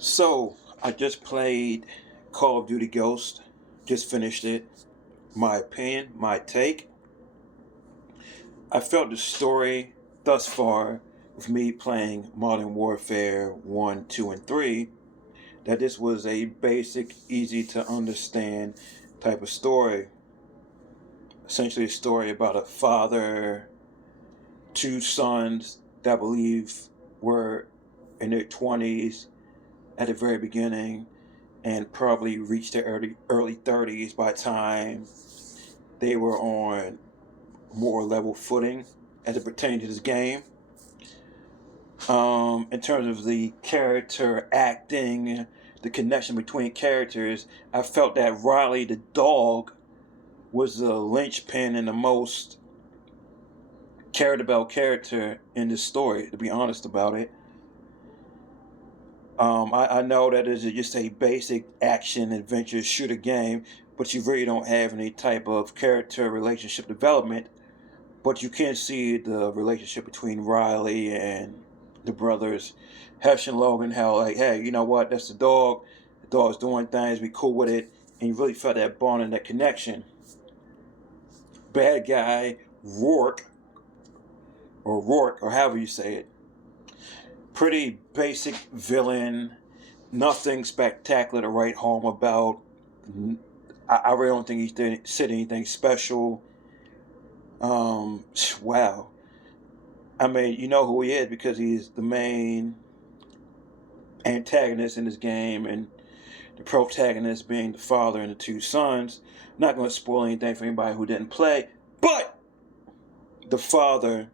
So I just played Call of Duty Ghost. Just finished it. My opinion, my take. I felt the story thus far with me playing Modern Warfare 1, 2, and 3 that this was a basic, easy to understand type of story. Essentially, a story about a father, two sons that I believe were in their 20s at the very beginning and probably reached their early 30s by the time they were on more level footing as it pertained to this game. In terms of the character acting, the connection between characters, I felt that Riley the dog was the linchpin and the most cared about character in this story, to be honest about it. I know that it's just a basic action adventure shooter game, but you really don't have any type of character relationship development. But you can see the relationship between Riley and the brothers, Hesh and Logan. How like, hey, you know what? That's the dog. The dog's doing things. Be cool with it, and you really felt that bond and that connection. Bad guy Rourke, or however you say it. Pretty basic villain, nothing spectacular to write home about. I really don't think he said anything special. Wow. I mean, you know who he is because he's the main antagonist in this game, and the protagonist being the father and the two sons. I'm not going to spoil anything for anybody who didn't play, but the father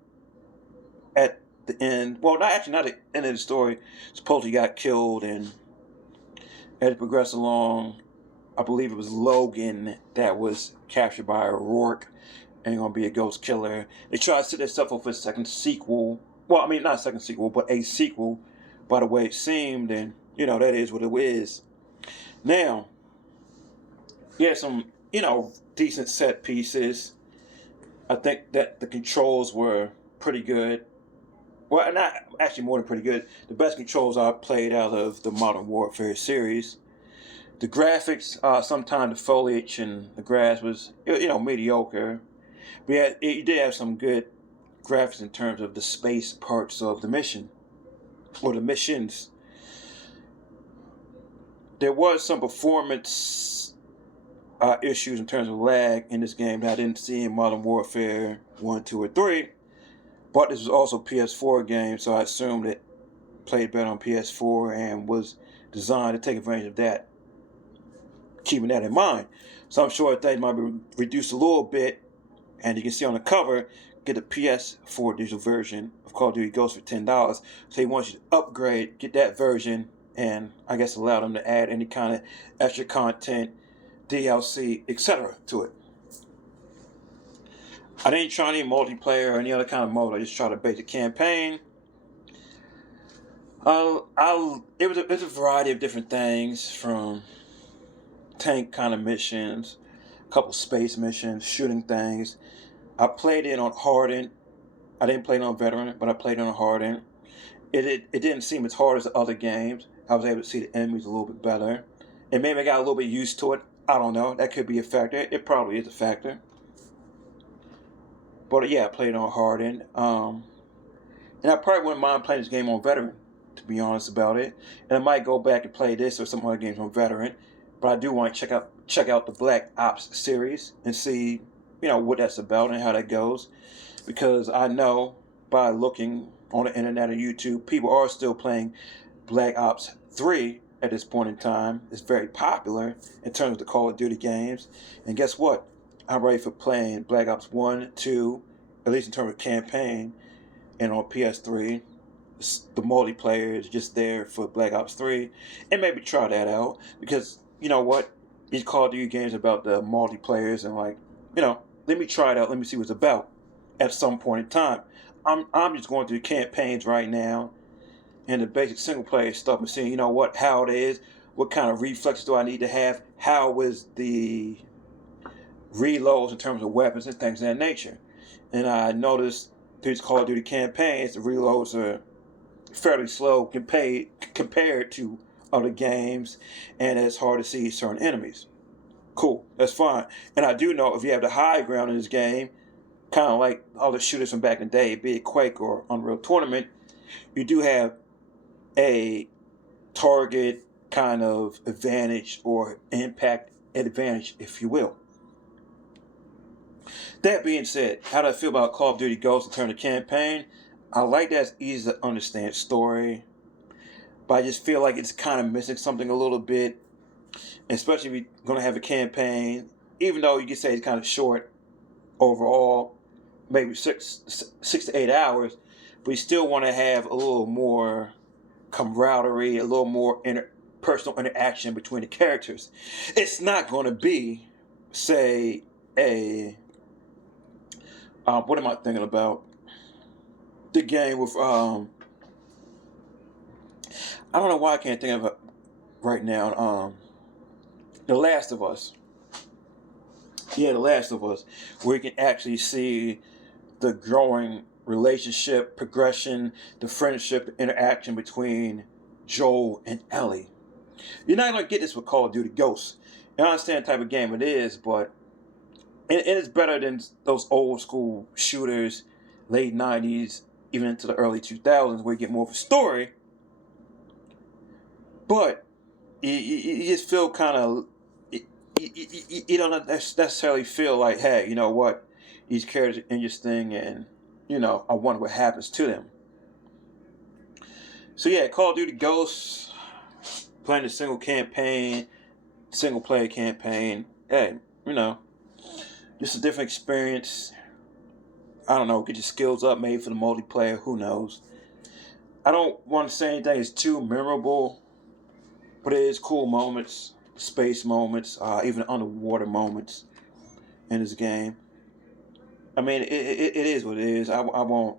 at the end, well, not at the end of the story, supposedly got killed, and as it progressed along, I believe it was Logan that was captured by Rourke and gonna be a ghost killer. They tried to set themselves up for a second sequel. Well, I mean, not a second sequel, but a sequel by the way it seemed, and that is what it is. Now, yeah, some decent set pieces. I think that the controls were pretty good. Well, not actually more than pretty good. The best controls I played out of the Modern Warfare series. The graphics, sometimes the foliage and the grass was mediocre. But yeah, it did have some good graphics in terms of the space parts of the mission or the missions. There was some performance issues in terms of lag in this game that I didn't see in Modern Warfare 1, 2, or 3. But this was also a PS4 game, so I assumed it played better on PS4 and was designed to take advantage of that, keeping that in mind. So I'm sure things might be reduced a little bit, and you can see on the cover, get a PS4 digital version of Call of Duty Ghosts for $10. So he wants you to upgrade, get that version, and I guess allow them to add any kind of extra content, DLC, etc. to it. I didn't try any multiplayer or any other kind of mode. I just tried a basic campaign. It was a variety of different things, from tank kind of missions, a couple space missions, shooting things. I played it on hardened. I didn't play it on veteran, but I played it on hardened. It didn't seem as hard as the other games. I was able to see the enemies a little bit better, and maybe I got a little bit used to it. I don't know. That could be a factor. It probably is a factor. But yeah, I played on hardened. And I probably wouldn't mind playing this game on veteran, to be honest about it. And I might go back and play this or some other games on veteran. But I do want to check out the Black Ops series and see, what that's about and how that goes. Because I know by looking on the internet and YouTube, people are still playing Black Ops 3 at this point in time. It's very popular in terms of the Call of Duty games. And guess what? I'm ready for playing Black Ops 1, 2, at least in terms of campaign, and on PS3. The multiplayer is just there for Black Ops 3, and maybe try that out, because you know what? These Call of Duty games are about the multiplayers, and let me try it out, let me see what it's about at some point in time. I'm just going through campaigns right now and the basic single player stuff and seeing, how it is, what kind of reflexes do I need to have, how is the reloads in terms of weapons and things of that nature. And I noticed through these Call of Duty campaigns, the reloads are fairly slow compared to other games, and it's hard to see certain enemies. Cool, that's fine. And I do know if you have the high ground in this game, kind of like all the shooters from back in the day, be it Quake or Unreal Tournament, you do have a target kind of advantage or impact advantage, if you will. That being said, how do I feel about Call of Duty Ghosts in terms of campaign? I like that it's easy to understand story, but I just feel like it's kind of missing something a little bit, especially if you're going to have a campaign, even though you could say it's kind of short overall, maybe 6 to 8 hours, but you still want to have a little more camaraderie, a little more personal interaction between the characters. It's not going to be, say, a what am I thinking about? The game with I don't know why I can't think of it right now. The Last of Us. Yeah, The Last of Us, where you can actually see the growing relationship, progression, the friendship, the interaction between Joel and Ellie. You're not going to get this with Call of Duty Ghosts. I understand the type of game it is, but it's better than those old school shooters, late 90s, even into the early 2000s, where you get more of a story. But you just feel kind of, you don't necessarily feel like, hey, you know what, these characters are interesting, and I wonder what happens to them. So yeah, Call of Duty Ghosts, playing a single player campaign. Hey, just a different experience. I don't know, get your skills up, maybe for the multiplayer, who knows. I don't want to say anything is too memorable, but it is cool moments, space moments, even underwater moments in this game. I mean, it is what it is. I won't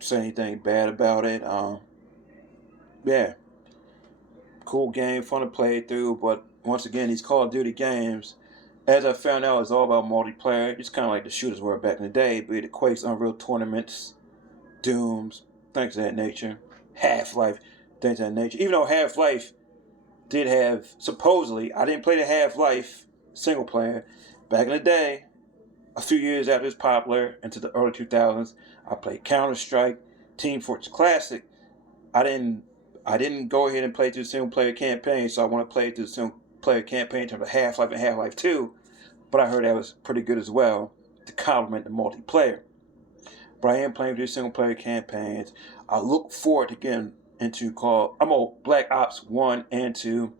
say anything bad about it. Yeah, cool game, fun to play through, but once again, these Call of Duty games, as I found out, it's all about multiplayer. It's kind of like the shooters were back in the day, be it the Quakes, Unreal Tournaments, Dooms, things of that nature. Half-Life, things of that nature. Even though Half-Life did have, supposedly, I didn't play the Half-Life single player. Back in the day, a few years after it was popular, into the early 2000s, I played Counter-Strike, Team Fortress Classic. I didn't go ahead and play through the single player campaign, so I want to play through the single player campaign in terms of Half-Life and Half-Life 2, but I heard that was pretty good as well to complement the multiplayer. But I am playing through single player campaigns. I look forward to getting into I'm on Black Ops 1 and 2,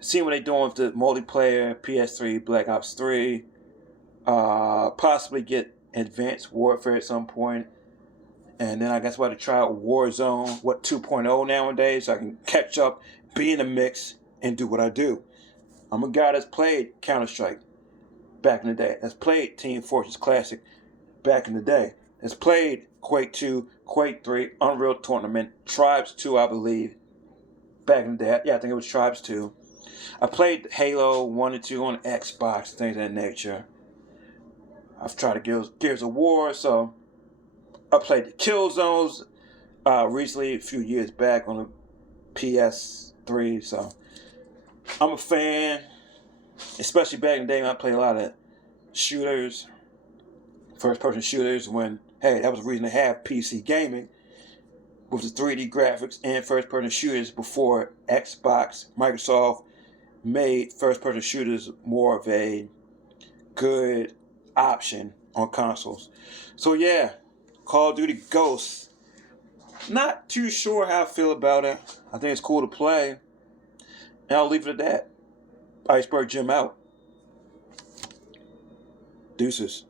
seeing what they're doing with the multiplayer, PS3, Black Ops 3, possibly get Advanced Warfare at some point. And then I guess we'll have to try out Warzone, 2.0 nowadays, so I can catch up, be in the mix, and do what I do. I'm a guy that's played Counter-Strike back in the day, that's played Team Fortress Classic back in the day, that's played Quake 2, Quake 3, Unreal Tournament, Tribes 2, I believe, back in the day. Yeah, I think it was Tribes 2. I played Halo 1 and 2 on Xbox, things of that nature. I've tried Gears of War, so I played the Killzones recently, a few years back on the PS3, so I'm a fan, especially back in the day when I played a lot of shooters, first-person shooters, when, hey, that was a reason to have PC gaming, with the 3D graphics and first-person shooters before Xbox, Microsoft made first-person shooters more of a good option on consoles. So yeah, Call of Duty Ghosts. Not too sure how I feel about it. I think it's cool to play. And I'll leave it at that. Iceberg Jim out. Deuces.